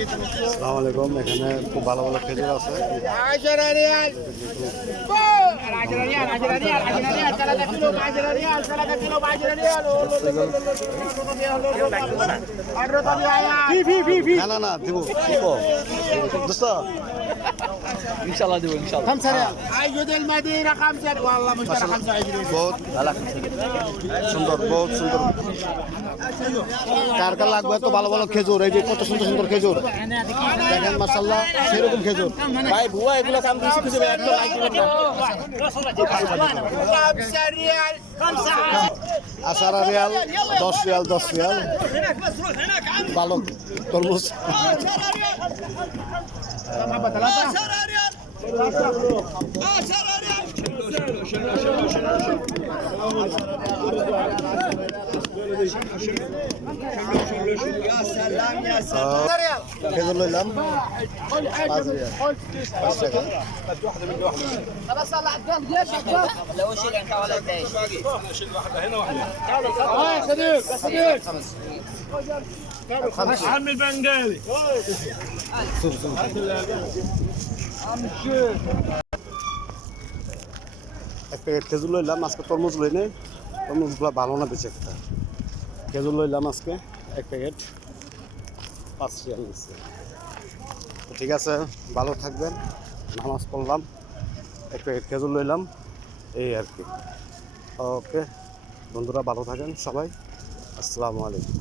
আসসালামু আলাইকুম। এখানে খুব ভালো ভালো খেজুর আছে। না না দিব দোস্ত ইনশাআল্লাহ দেব ইনশাআল্লাহ। বহুত সুন্দর, বহুত সুন্দর। কার কার লাগবে এত ভালো ভালো খেজুর? এই যে কত সুন্দর সুন্দর খেজুর দেখেন, মাশাআল্লাহ সেরকম খেজুর। ভাই ভুয়া এগুলো কাম কিছু কিছু একদম লাইক দিবেন না। আশারা রিয়াল 10 রিয়াল 10 রিয়াল। ভালো তরমুজ। খেজুর লইলাম 5 রিয়াল 5 টাকা। لو شيل انت ولا قديش عمي البنغالي এক প্যাকেট খেজুর লইলাম আজকে। তরমুজ লই নাই, তরমুজগুলো ভালো না বেঁচে একটা। খেজুর লইলাম আজকে এক প্যাকেট 5 রিয়াল নিচ্ছে। ঠিক আছে, ভালো থাকবেন। নামাজ পড়লাম, এক প্যাকেট খেজুর লইলাম, এই আর কি। ওকে বন্ধুরা, ভালো থাকেন সবাই। আসসালামু আলাইকুম।